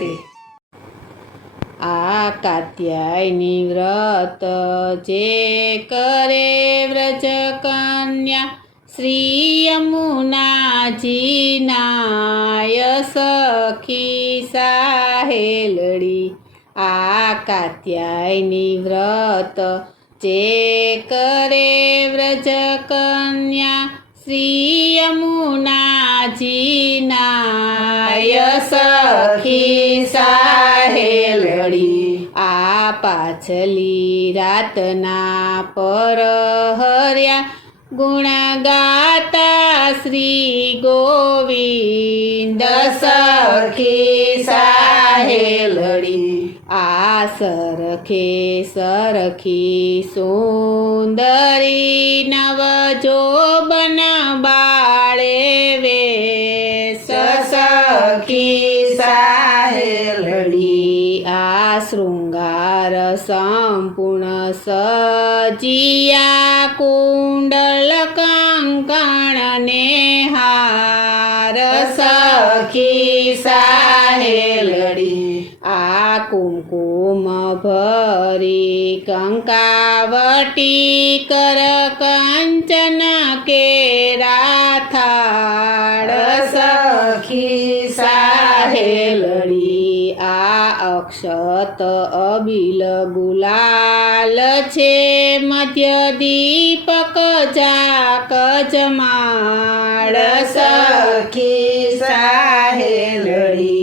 રાધે। આ કાત્યાયની વ્રત જે કરે વ્રજ કન્યા શ્રી યમુનાજી નાય સખી સાહેલડી। આ કાત્યાયની વ્રત જે કરે વ્રજ કન્યા શ્રી યમુનાજી નાય સખી સાહેલડી। આ પાછલી રાતના પરહર્યા ગુણ ગાતા શ્રી ગોવિંદ સખી સાહેલડી। આ સરખે સરખી સુંદરી નવ જોબન બાળે વેશ સખી સાહેલડી। આ શૃંગાર સંપૂર્ણ સજિયા કુંડલ કંકણ ને હાર સખી સાહેલડી। આ કુમકુમ ભરી કંકાવટી કર કંચન કેરા થાળ સખી સાહેલડી। આ અક્ષત અબિલ ગુલાલ છે મધ્ય દીપક જાક જમાડ સખી સાહેલડી।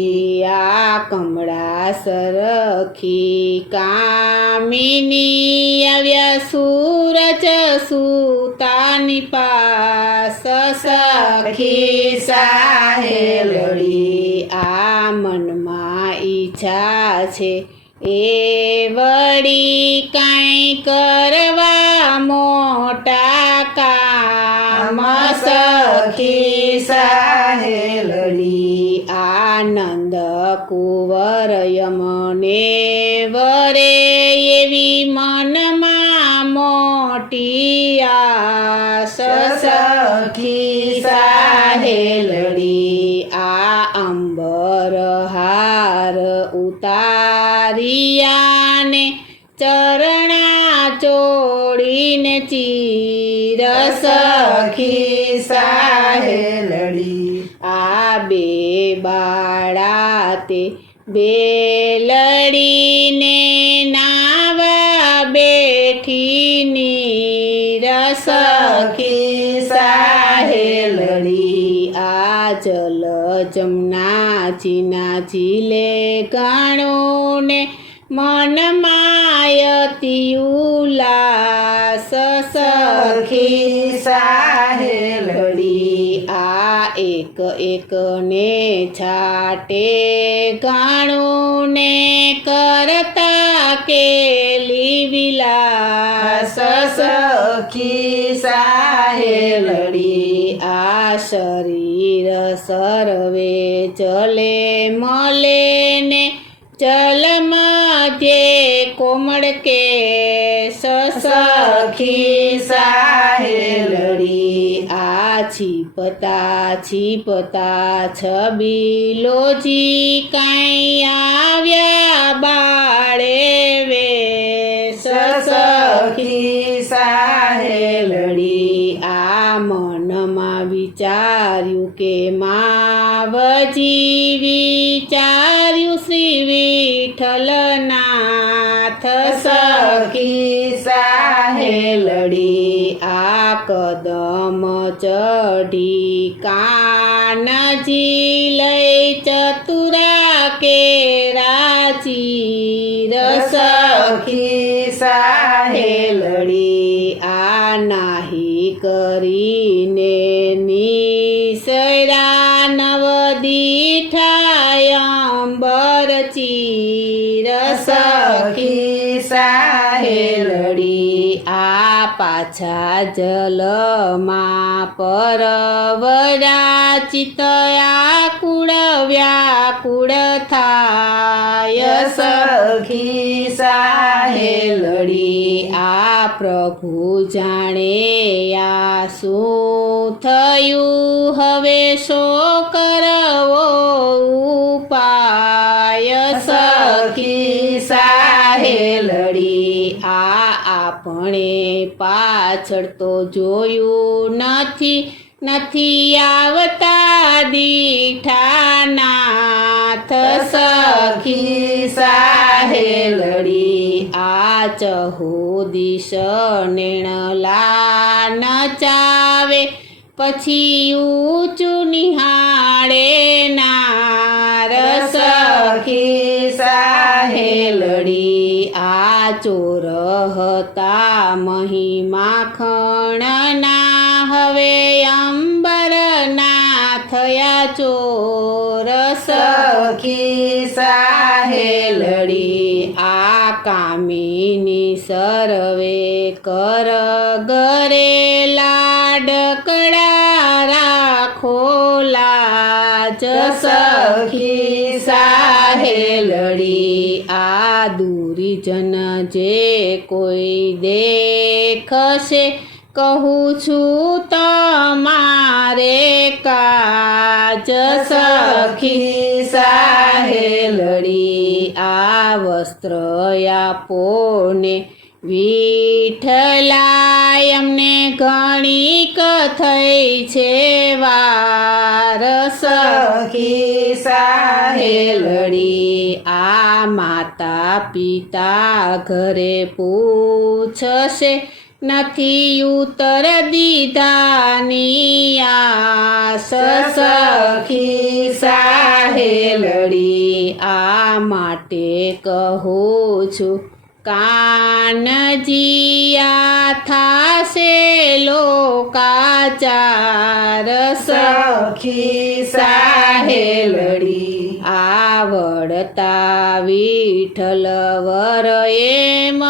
આ કમળા સરખી કામિની આવ્યા સૂરજ સુતાની પાસ સખી સાહેલડી। આ મનમાં ઈચ્છા છે એ વળી કાંઈ કરવા મોટા કામ સખી સાહેલડી। આનંદ કુંવર યમને વરે એવી મનમાં મોટી આસ સખી સાહેલડી। આ અંબર હાર ઉતારિયાને ચરણા ચોળીને ચીર સખી સાહેલડી। આ બે બાળા તે બેલડીને નાવા બેઠી નીર સખી સાહેલડી। આ જલ જમનાજી નાચી લે ગાણું ને મનમાયતી ઉલ્લાસ સખી સાહેલડી। આ એક એકને છાટે ગાણું ને કરતા કેલી વિલાસ સખી સાહેલડી। આ શરીર સર્વે ચલે મલે ને ચલ મધ્યે કોમળ કેશ સખી સાહેલડી। આ છીપતા છીપતા છબીલોજી કાંઈ આવ્યા બાળે વેશ સખી સાહેલડી। આ મનમાં વિચાર્યું કે માવજી વિચાર્યું શ્રી વિઠ્ઠલનાથ સખી સાહેલડી। આ કદમ ચઢી કાનજી લઈ ચતુરા કેરા ચીર સખી સાહેલડી। આ નાહી કરીને નિસરા નવદીઠા અંબર ચીર સખી સાહેલડી। આ પાછા જલમાં પરવરા ચિત આકુળ વ્યાકુળ થાય સખી સાહેલડી। આ પ્રભુ જાણે આ શું થયું હવે શો કરવો ઉપાય થાય સખી સાહેલડી આ આપણે પાછળ તો જોયું નથી આવતા દીઠા નાથ સખી સાહેલડી આ ચહુદીશ નેણલા નચાવે પછી ઊંચું નિહાળે નાર સખી સાહેલડી આ ચોર હતા મહી માખણના હવે અંબરના થયા ચોર સખી સાહેલડી આ કામિની સર્વે કર ગરે લાડકડા રાખો લાજ સખી સાહેલડી આ દુરીજન જે કોઈ દેખશે કહું છું તમારે કાજ સખી સાહેલડી આ વસ્ત્ર આપો ને વિઠ્ઠલા અમને ઘણીક થઈ છે વાર સખી સાહેલડી આ માતા પિતા ઘરે પૂછશે નથી ઉત્તર દીધાની આસ સખી સાહેલડી આ માટે કહું છું કાનજી આ થાશે લોકાચાર સખી સાહેલડી આવડતા વિઠ્ઠલ વર એમ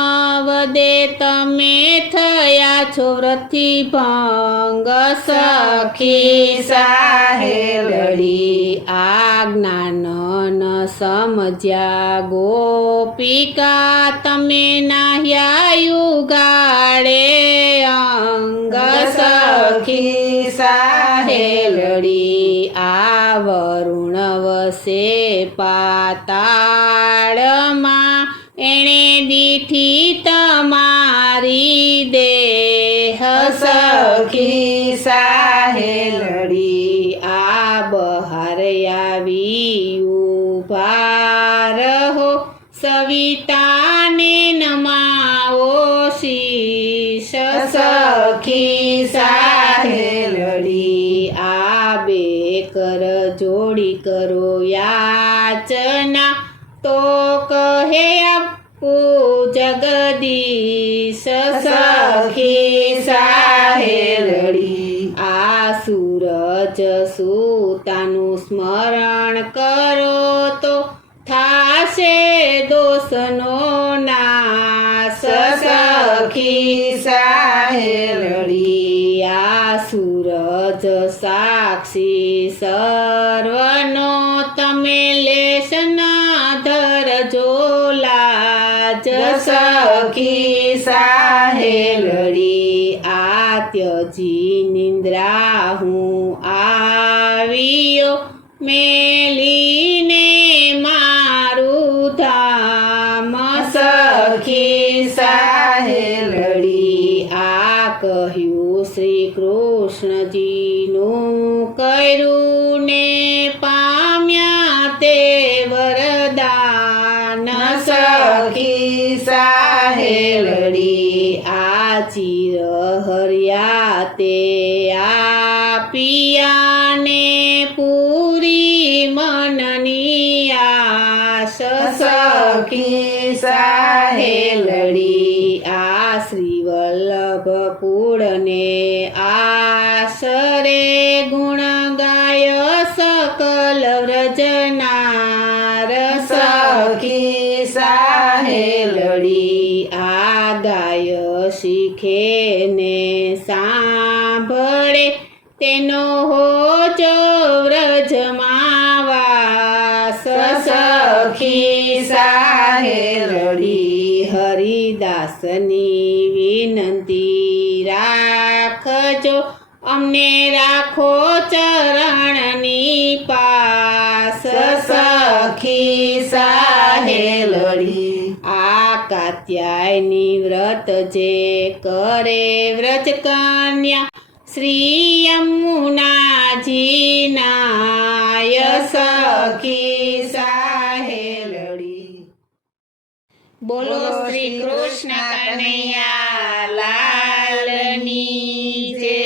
વદે તમે થયા છો વ્રતથી ભંગ સખી સાહેલડી આ જ્ઞાન ન સમજ્યા ગોપિકા તમે નાહ્યા યુગાડે અંગ સખી સાહેલડી આ વરુણ વસે પાતાળમાં એણે દીઠી તમારી દેહ સખી સાહેલડી આ બહાર આવી ઉભા રહો સવિતાને નમાવો શીશ સખી સાહેલડી આ બે કર જોડી કરો યાચના તો કહે આપો જગદીશ સખી સાહેલડી આ સૂરજ સૂતાનું સ્મરણ કરો તો થાશે દોષનો નાશ સખી સાહેલડી આ સૂરજ સાક્ષી સર્વનો તમે લેશ ના ધરજો લાજ સખી સાહેલડી આ ત્યજી નિંદ્રા હું આવ્યો મેલીને મારું ધામ સખી સાહેલડી આ કહ્યું શ્રી કૃષ્ણજીનું કર્યું ને પામ્યા તે વરદાન સખી સાહેલડી આ ચિર હર્યા તે આપિયાને પૂરી મનની આશ સખી સાહેલડી આ શ્રી વલ્લભ કુળને આશરે ગુણ ગાય સકલ વ્રજનાર સખી સાહેલડી આ ગાય શીખે ને સાંભળે તેનો હોજો વ્રજમાં વાસ સખી સાહેલડી હરિદાસની વિનંતી રાખજો અમને રાખો ચરણની પાસ સખી સખી સાહેલડી આ કાત્યાયની વ્રત જે કરે વ્રજ કન્યા શ્રી યમુનાજી નાય સખી સાહેલડી બોલો શ્રી કૃષ્ણ કનૈયા લાલની જય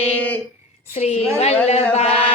શ્રી વલ્લભાધીશની